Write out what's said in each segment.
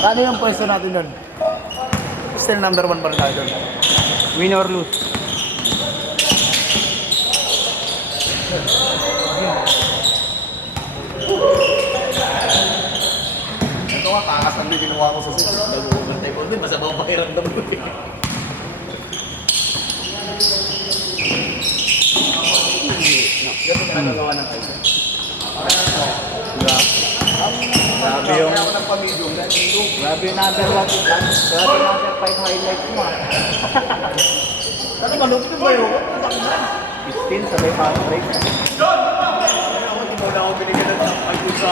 Ano yung pwesto natin doon? Still number 1 pa rin tayo doon. Win or lose. Ito nga, kakasan din ginawa ko sa sis. Nag-uubantay ko. Hindi, masabaw pakiramdam ko. Ganito ka nagagawa ng kaisa. Grabe yung... Grabe yung number 1. Grabe yung number 5 highlights mo. Ano malupit ba yun? 15 sa may fast break. Hindi mo na ako binigyan ng pagod sa...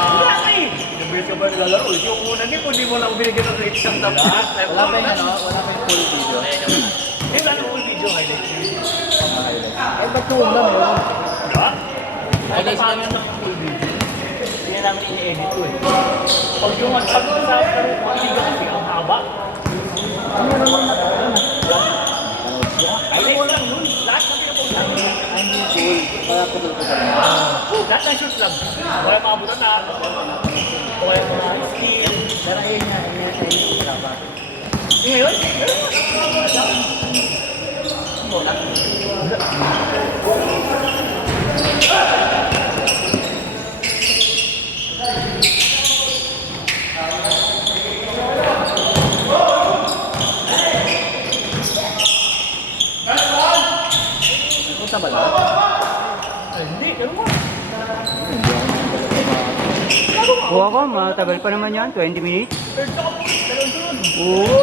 Nabit ka ba nilalaro? Yung una din po, hindi mo lang binigyan ng isang dapat. Wala pa yung ano? Wala pa yung full video. Eh, ano yung video highlight? Eh, ba't yung ulam yun? Diba? Highlights Ano lang yung full video? Hindi namin ini-edit ko eh. Pag yung pag sa video kasi ang haba. Highlight lang nun. Lahat kami na po. Kaya putol ko pa rin. Lahat ng shoot lang. Wala makabutan na. Wala mga skill. Pero ayun nga, ayun yung dapat. Ngayon? Punta ba na? Hindi, pero mo. Oo ako, matagal pa naman yan. 20 minutes. Third ka po. Dalawang sunod. Oo.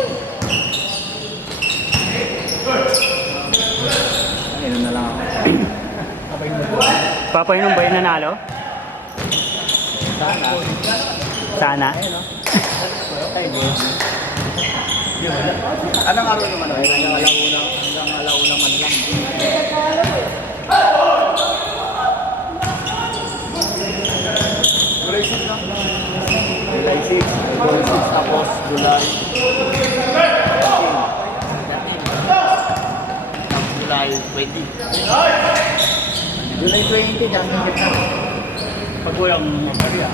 Ayun na lang ako. Papainom ba yung nanalo? Sana. Sana. Anong araw naman? Hanggang alauna man lang. July 6. July 6 tapos July 20. July 20, dami kita. Pag walang mabarya.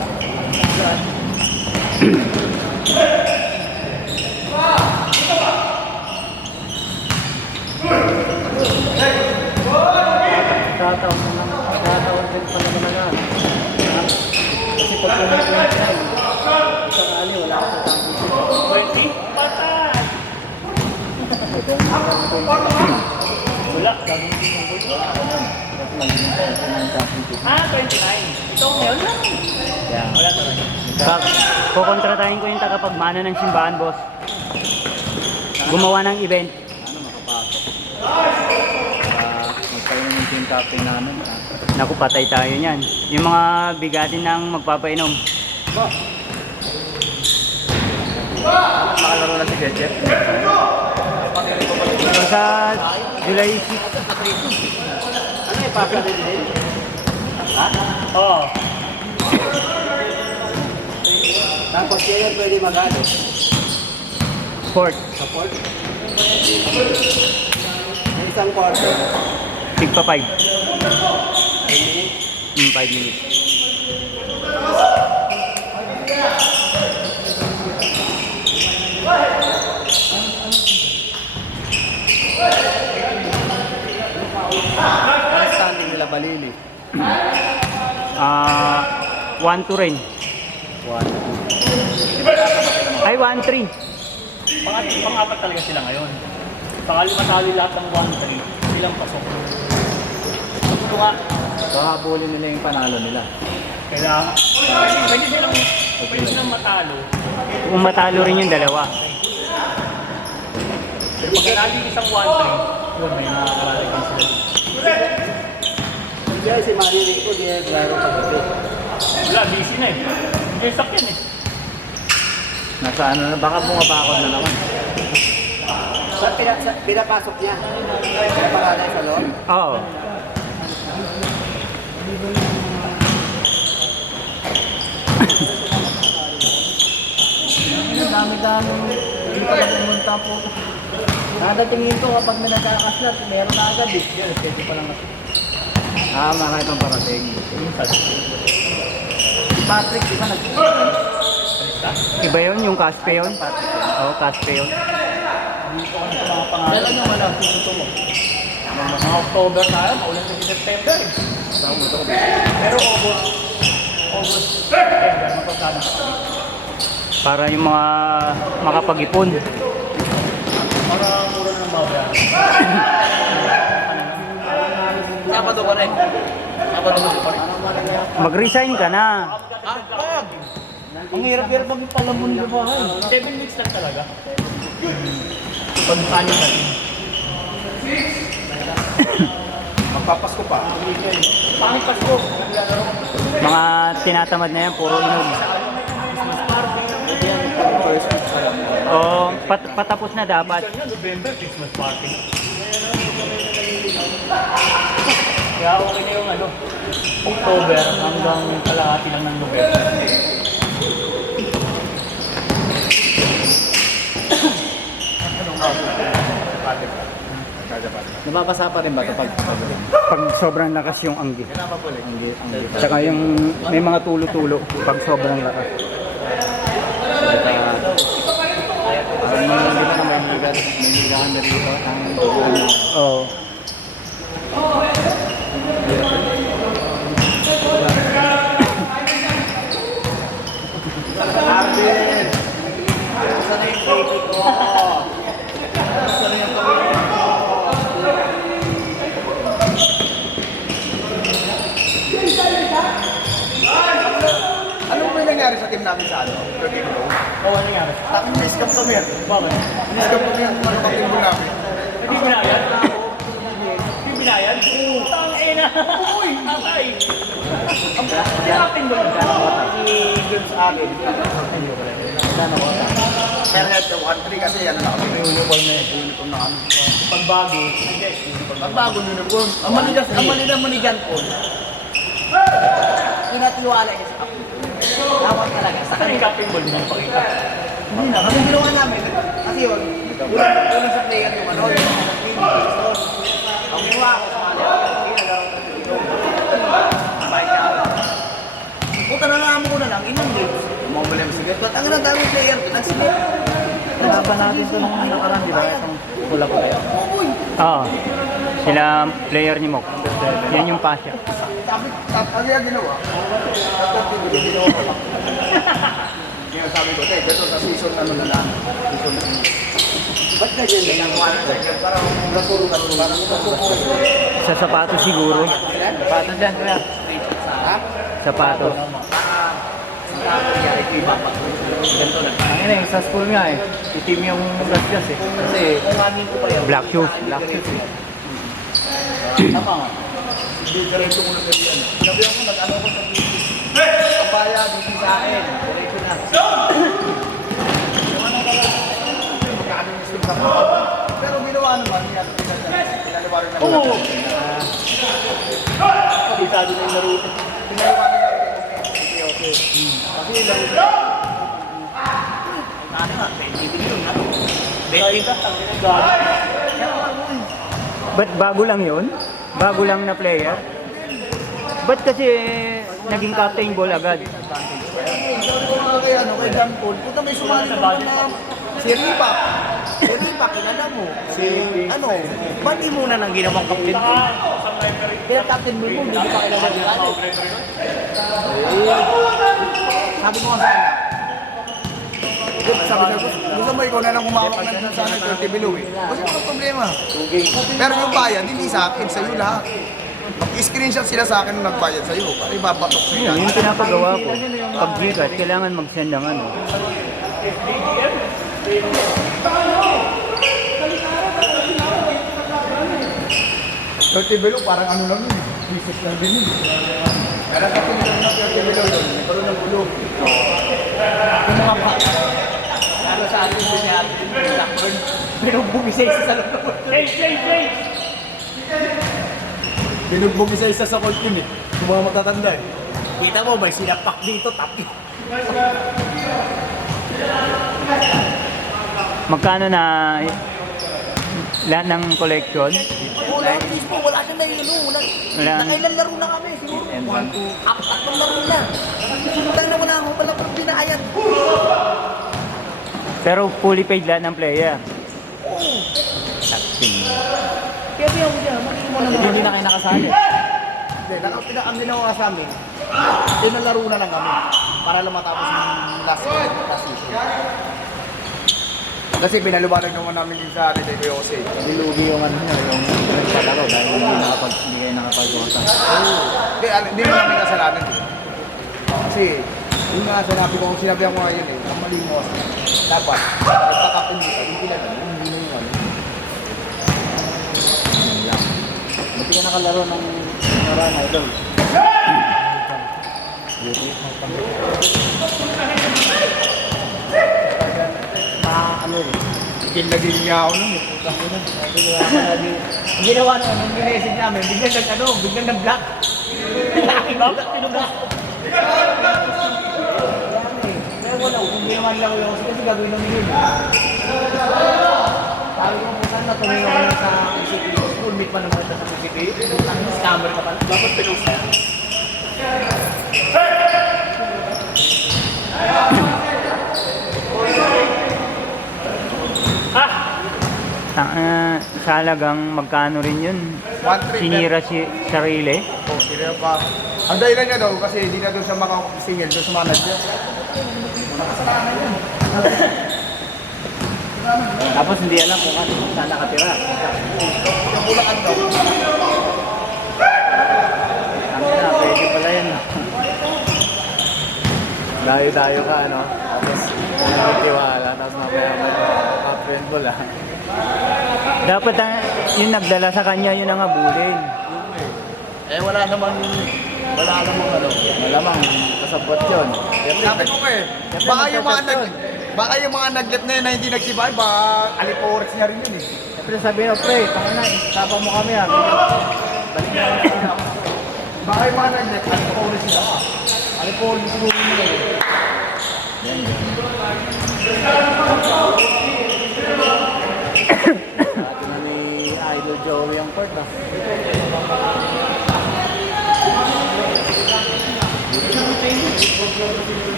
Tatawag din pala naman na. Kasi pag kumain isang ali, wala ako sa 20? Patay! Wala. Ah, 29. Ito ngayon lang. Wala to rin. Kukontratahin ko yung tagapagmana ng simbahan, boss. Gumawa ng event. Ano makapasok? Magpainom yung team captain namin. Naku, patay tayo niyan. Yung mga bigatin ng magpapainom. Makalaro na si Keche. Sa July 6. Ano yung papalin din? Oo. Tapos kaya pwede mag-ano? Sport. Support? May isang quarter. Tigpa 5. 10 minutes. 5 minutes. Ang standing nila Balili. 1-2 rin. 1. Ay, 1-3. Pang-apat talaga sila ngayon. Sakali matali lahat ng 1-3, silang pasok. Ito nga, Kahabulin nila yung panalo nila. kailangan. Pwede silang matalo. Kung matalo rin yung dalawa. Pero pag nanalo yung isang 1-3, yun, may makakalagay sila. Kaya si Maririn ko, di naglaro pag-gabi. Wala, busy na eh. Hindi sakyan eh. Nasa ano na, baka bumabakod na naman. Pinapasok niya. Pinapangalan sa loob. Oo. Dami-dami. Hindi pa lang pumunta po. Kada tingin ko kapag may nagkakaslat, meron na agad eh. Yan, pwede pa lang. Marami pang parating. Si Patrick, di ba nag... Iba yun, yung Caspe yun? Oo, Caspe yun. Dito kami sa mga pangalan. Kailan yung wala, susunto mo? Mga October tayo, maulan sa September eh. Pero August, September, magkakana ka kami. Para yung mga makapag-ipon. Para mura ng babayaran. Sabado pa rin. Sabado pa rin. Mag-resign ka na. Ang hirap-hirap maging palamon na bahay. 7 weeks lang talaga. Pag-anin natin. Magpapasko pa. Pangit Pasko. Mga tinatamad na yan, puro inom. Oo, patapos na dapat. November, Christmas party. Kaya okay na yung October hanggang kalahati lang ng November. Nababasa pa rin ba ito pag... Pag sobrang lakas yung anggi. Tsaka yung may mga tulo-tulo pag sobrang lakas. Parang hindi pa naman nangigahan na rito. Oo. Arvin! Saan na yung baby ko? Saan na yung pamilya ko? Ano ba yung nangyari sa team namin sa ano? Oo, ano nangyari? Tapos miss-scam kami. Bakit? Miss-scam kami yung team namin. Hindi binayad? Hindi binayad? Tang ina! Uy! Tatay! Ang natin ba yung Si Jun sa akin. Pero head to 1-3 kasi ano na kami. May uniform na yun. Uniform na kami. pagbago? Hindi. Pagbago uniform. Ang manigan po. Pinatiwala niya sa kapit. Tawag talaga. Sa Saan yung captain ball mo pakita? Hindi na. Kasi ginawa namin. Kasi yun, ulang sa player yung ano, yung ang ginawa ko sa mga puta na nga mo na lang, inong game. Umamuli mo sige. Ang ganda daming player, nag-slip. Nalaban natin ito nung nakaraan, di ba? Itong pula ko kaya. Oo. Sila player ni Mok. Yan yung pasya. Ang ginawa. Ginawa ko lang. Kaya sabi ko, ito sa season ano na lang. Season na lang. Ba't na yun? Ang one second. Parang naturo ka rin. Parang naturo. Sa sapatos siguro. Sapatos dyan, kuya. Ha? Sapatos. Ang ina, sa school nga eh. Itim yung gasgas eh. Kasi, kumangin ko pa yun. Black shoes. Black shoes eh. Tama nga. Hindi diretso ko na ganyan. Sabi ako, nag-ano ko sa TV. Ang baya, busy sa akin. Diretso na. Yung ano ka lang. Magkano yung sleep sa mga. Pero ginawa naman, pinaliwarin na Oo! Kabisado na yung laro. pinaliwarin na okay. Kasi yung laro na. Ano nga, 20 billion na. 20 ka, ang ginagawa. Ba't bago lang yun? Bago lang na player? Ba't kasi naging captain ball agad? Sabi ko nga kay ano, kay John Paul, puta may sumali naman na si Ripa. Si Ripa, kilala mo. Si ano, ba't di muna nang ginawang captain mo? Kaya captain mo, hindi pa kilala ni Rani. Sabi ko nga sa kanya. Sabi ko, gusto mo ikaw na lang humawak ng sa 30 below eh. Kasi walang problema. Pero yung bayad, hindi sa akin, sa'yo lahat. Mag-screenshot sila sa akin nung nagbayad sa'yo. Para ibabatok sa Yun, yung pinapagawa ko. Pag Gcash, kailangan mag-send ng ano. below, parang ano lang yun. Pieces lang din yun. Kaya sa pinag ng 30 below yun, nagkaroon ng gulo. Yung mga pa. Lalo sa atin din niya atin. Binugbog isa-isa sa loob. Binugbog isa-isa sa court yun eh. Yung mga matatanda eh. Kita mo, may sinapak dito, tapi. Magkano na lahat ng collection? Oo, lahat mismo, wala siya na yun, wala. Wala. Nakailan laro na kami, siguro. 1, 2, 4 laro na. Sundan na wala ako pala pang binayad. Pero fully paid lahat ng player. Oo. Acting. Kaya biyaw mo dyan, makinig mo naman. Hindi na kayo nakasali. Hindi, ang ginawa sa amin, pinalaro na lang kami para lang matapos ng last season. Kasi pinalubanag naman namin din sa atin, Kuya Jose. Dilugi yung ano nyo, yung nagpalaro dahil hindi kayo nakapag-gota. Hindi mo namin kasalanan eh. Kasi, yung nga sinabi ko, sinabi ko ngayon eh, ang mali mo kasi, dapat, nagpakapin dito, hindi lang, hindi mo yung ano. Yun lang. Buti ka nakalaro ng Naran Idol. Ano eh, naging nga ako nun eh. Putang ina. Ang ginawa na, nung ginesig namin, biglang nag-block. Nag-block, tinublock. Kaya wala, kung ginawa nila ko yung kasi gagawin namin yun. Sabi ko po saan na tumingin ako sa PCP. Schoolmate pa naman sa PCP. Ang scammer ka pala. Dapat pinost na. Sa halagang magkano rin yun? 1-3. Sinira si sarili. Oh, sila pa. Ang dahilan niya daw kasi hindi na doon sa mga singil, doon sa manager. Tapos hindi alam kung ano saan nakatira. Yung Bulacan daw. Ang na, pwede pala yan. Dayo-dayo ka, ano? Tapos nagtiwala, tapos mamaya mag-friend mo lang. Dapat yung nagdala sa kanya, yun ang abulin. Eh wala namang ano. Malamang kasabot yun. Sabi ko eh, baka yung mga naglet na yun na hindi nagsibay, baka aliports niya rin yun eh. Siyempre sabi na, pre, tangina, tapa mo kami ah. Balik na kami. Baka yung mga naglet, aliports sila ka. Aliports siguro nila eh. Dati na ni Idol Joey ang part ah.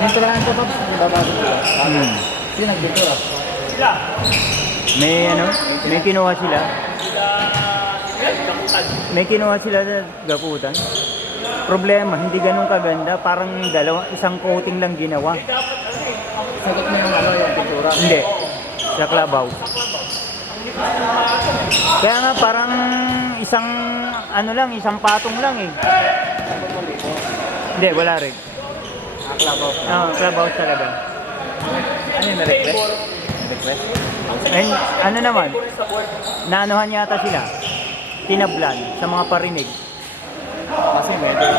Dito lang ito, Pops. Babago ko. Sino nagdito ah? May kinuha sila. May kinuha sila sa gaputan. Problema, hindi ganun kaganda. Parang isang coating lang ginawa. Sagot mo yung ano, yung pintura. Hindi. Sa clubhouse. Kaya nga parang isang patong lang eh. Hindi, wala rin. Clubhouse. Clubhouse talaga. Ano yung na-request? Request? And ano naman, naanuhan yata sila. Tinablan sa mga parinig. Kasi medyo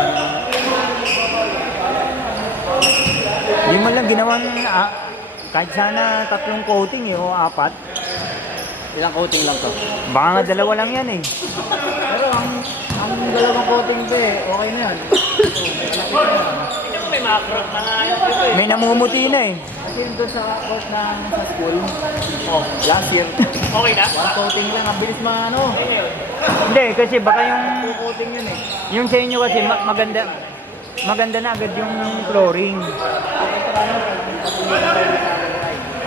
Yung man lang ginawan, kahit sana 3 coating o 4. ilang coating lang to. Baka nga 2 lang yan eh. Pero ang dalawang coating to eh, okay na yan. May namumuti na eh. Kasi yun doon sa course sa school, last year, Okay na? one coating lang, ang bilis ano. Hindi, kasi baka yung, 2 coating yun eh. yung sa inyo kasi maganda na agad yung flooring.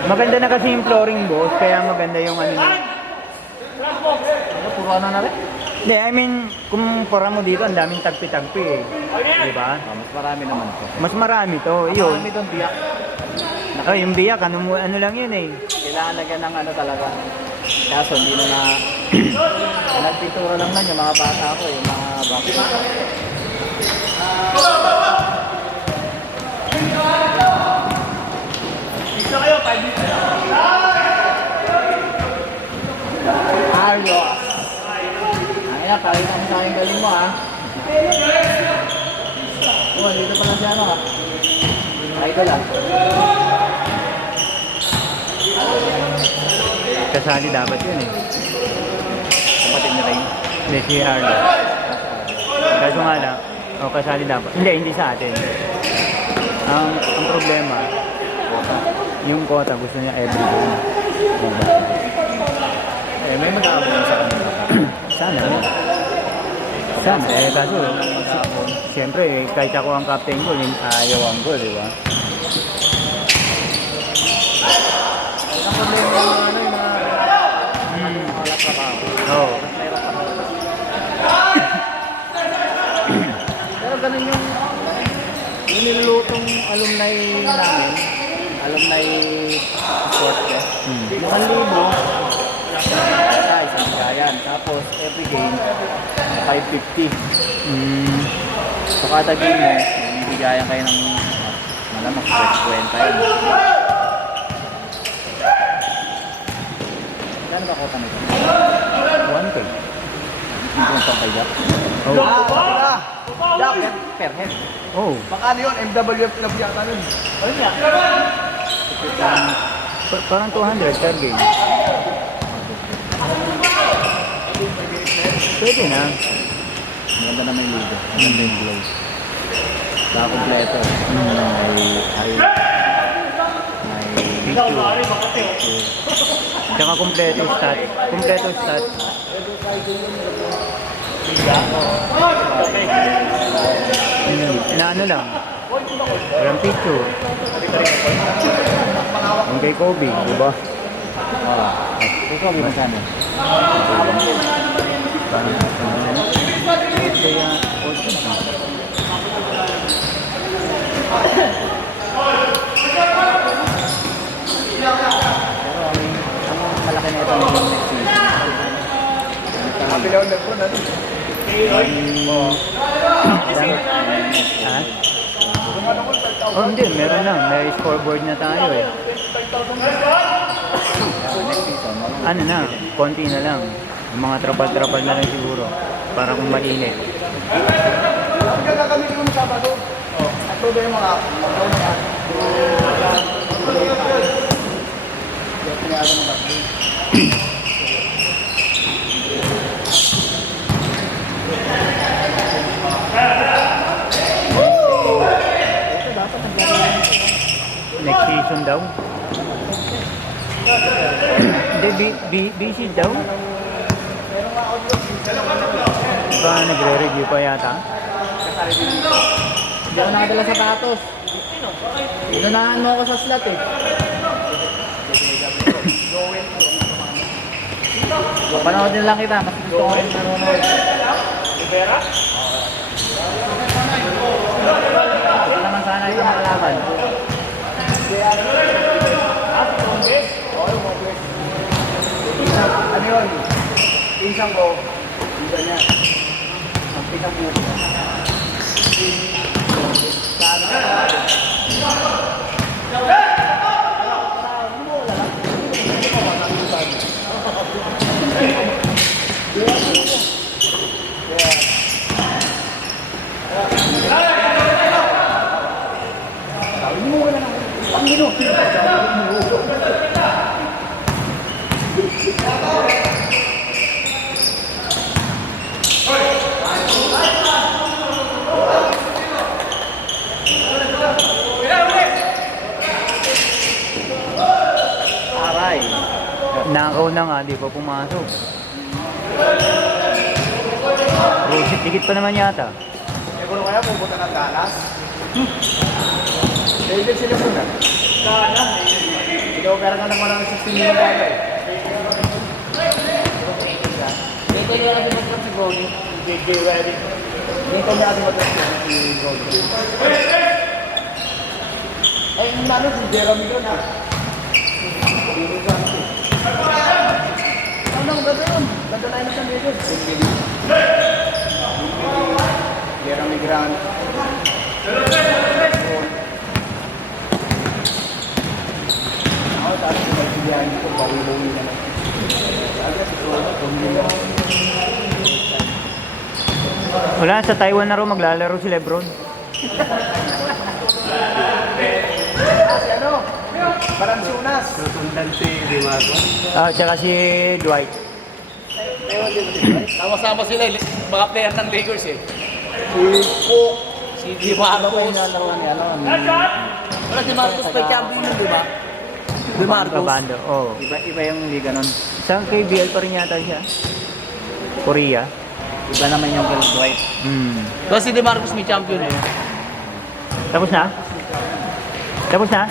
Maganda na kasi yung flooring, boss, kaya maganda yung ano niya. Ano, puro ano na rin? Hindi, I mean, kumpara mo dito, ang daming tagpi-tagpi eh. Di ba? Mas marami naman to. Mas marami to, yun. Marami doon biyak. Oh, yung biyak, ano lang yun eh. Kailangan lagyan ng ano talaga. Kaso hindi na nagpintura lang man yung mga bata ko, yung mga bata. Dito kayo, 5 minutes. Carlos! Ay na, pakita mo sa akin galing mo ah. Oh, dito pala si ano ah. Idol ah. Kasali dapat yun eh. Kapatid na rin. Hindi, si Arlo. Kaso nga lang, kasali dapat. Hindi sa atin. Ang problema, Yung quota, gusto niya every game. Eh, may mag-aabot sa kanila. Sana. Sana. Kaso, siyempre, kahit ako ang captain ko, ayaw ang goal, di ba? Ang problema yung ano, yung mga alat trabaho. Oo. Pero ganun yung nilulutong alumni namin, alumni sport ko. Yung 1,000, isang bigayan. Tapos every game, 550. So kada game mo, bibigayan kayo ng malamang 20 yun. Gano'n ba kota nito? 1K. Yung puntang kay Jack? Oh. Jack, per head. Oh. Baka ano yun, MWF Club yata nun. Ayun nga. Parang 200 per game. Pwede na. Maganda na may ligo. Maganda yung glow. Saka kompleto. May picture. Tsaka kompleto stat. Kompleto stat. Na ano lang. Walang picture. Yung kay Kobe, di ba? Ikaw, may masama. Kaya, Pero ang malaki na ito ng next season. Kapilaw na po natin. ha? Oh, hindi. Meron na. May scoreboard na tayo eh. Next season, Ano na, konti na lang. Yung mga trapal-trapal na lang siguro. Para kung mainit. Ang gagamitin mo ng Sabado. Ito ba yung mga Next season daw. Hindi, busy daw. Ba, nagre-review pa yata? Hindi ako nakadala sa datos. Inunahan mo ako sa slot eh. Panood din lang kita, mas gusto ko rin nanonood. Ito naman sana ito makalaban. ano yun? Isang ko. Isa niya. Ang pisang buko. Aray. Nakaw na nga, di pa pumasok. Rosit, dikit pa naman yata. Eh, kung kaya pupunta ng Dallas? David sila muna. Ikaw pera ka naman ng 16 million dollar. Dito niya kasi mag-trap si Goldie. Dito niya kasi matapos si Goldie. Ay, yung nalo si Jeremy doon ah. Ano, ganda yun. Ganda tayo na siya dito. Jeremy Grant. Ako, sabi ko may pilihan ko, bawi-bawi na lang. Sabi ko, Wala, sa Taiwan na raw maglalaro si Lebron. si ano? Baransunas. Susundan si Dimago. Ah, tsaka si Dwight. Sama-sama sila, mga player ng Lakers eh. Si Cook. Si Dimago. Ano pa yung nalaruan ni ano? Wala si Marcos pa champion yun, di ba? De Marcos. Kontrabando. Oh, iba yung liga nun. Sa KBL pa rin yata siya. Korea. Iba naman yung Girls White. Kasi si De Marcos may champion eh. Tapos na? Tapos na?